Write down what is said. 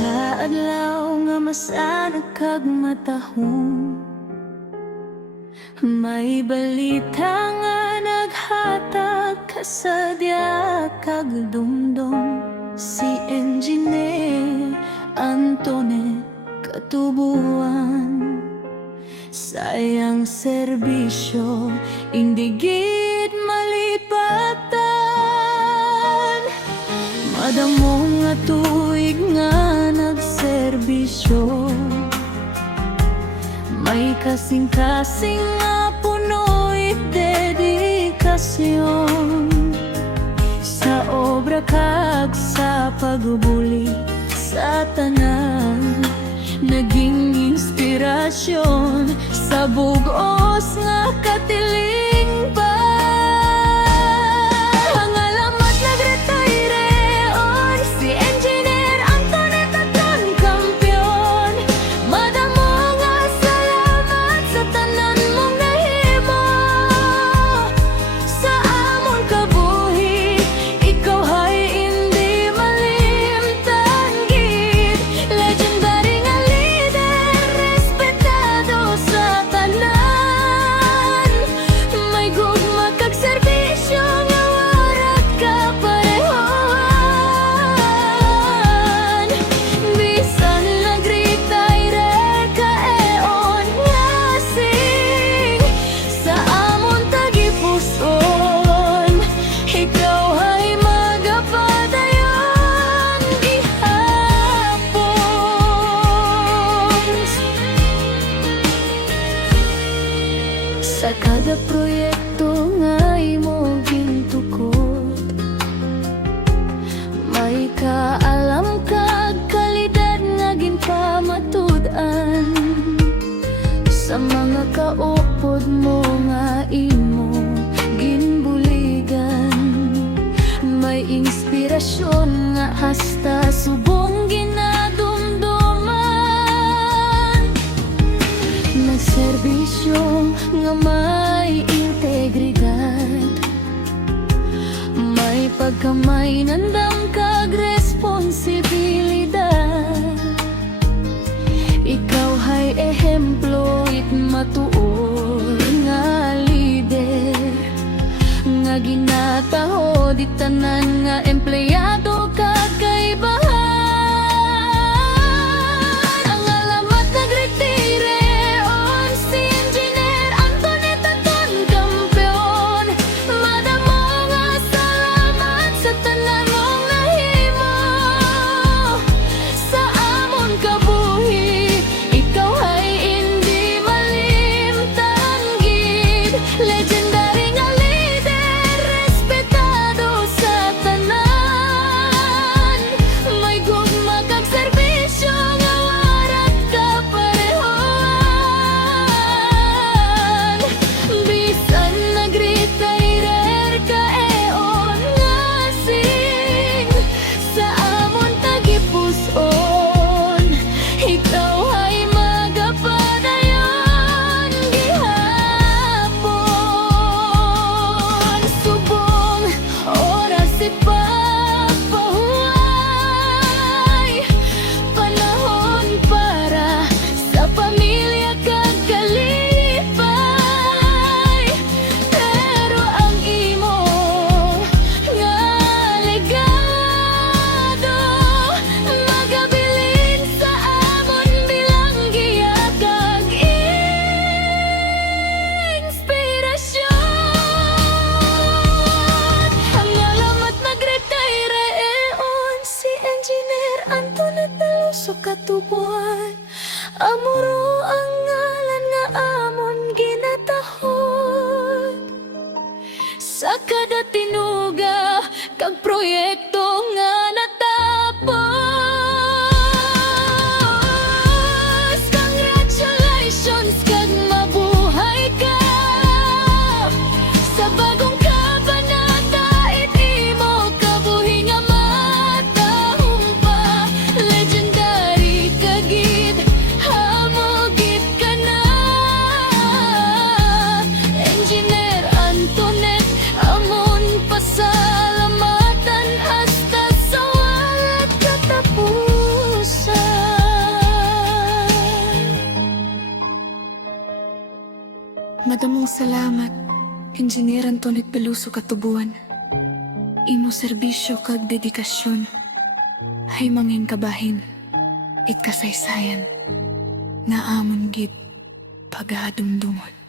Sa adlaw nga masanag kag matahong, may balita nga naghatag ka sa diya kag dumdum. Si Engineer Antoinette Katubuan, sayang serbisyo hindi gid malipatan. Madamo nga tuig nga nagserbisyo, may kasing-kasing nga puno'y dedikasyon. Sa obra kag sa pagbuli sa tanan, naging inspirasyon sa bugos nga katiling pa. Ang alamat nagretire on si Engineer Antoinette Aton Kampiyon. Madamo nga salamat sa tanan mong nahimo. Sa amon kabuhi, ikaw hay hindi malimtan gid. Legendary nga leader, respetado sa tanan. May gugma kag serbisyo nga warat ka parehoan. Bisan nag-retire ka eon nga sing sa amon tagipuson, ikaw ay magapadayon gihapon. Sa kada proyekto nga imo gintukod, may kaalam kag kalidad nga ginpamatud-an. Sa mga kaupod mo nga imo ginbuligan, may inspirasyon nga hasta subong ginadumduman. Nagserbisyo nga may integridad, may pagkamay nandam kag responsibilidad. Ikaw hay ehemplo it matuod nga lider, nga ginataho di tanan nga empleyado kag kaibahan. Ang alamat nagretire on si Engineer Antoinette Aton Kampiyon. Madamo nga salamat sa tanan mong nahimo. Sa amon kabuhi, ikaw ay hindi malimtan gid. Legendary nga leader, respetado sa tanan. May gugma kag serbisyo nga warat ka parehoan. Bisan nag-retire ka eon nga sing sa amon tagipuson, ikaw ay magapadayon gihapon. Subong oras ipagpahuway, panahon para sa pamilya kag kalipay. Pero ang imo nga legado magabilin sa amon bilang giya kag inspirasyon. Ang alamat nagretire eon si Engineer Antoinette Aluso Katubuan. Amuro ang ngalan nga amon ginatahon. Sa kada tinuga kag proyekto nga natapos. Congratulations kag mabuhay ka sa bagong kabanata. Imo kabuhi nga matahumpa. Legendary ka gid, hamogit ka na. Engineer Antoinette, amon pasalamatan as Madamong salamat, Engineer Antoinette Peluso Katubuan. Imo serbisyo kag dedikasyon ay manging kabahin, it kasaysayan, na amon gid pag-aadumdumon.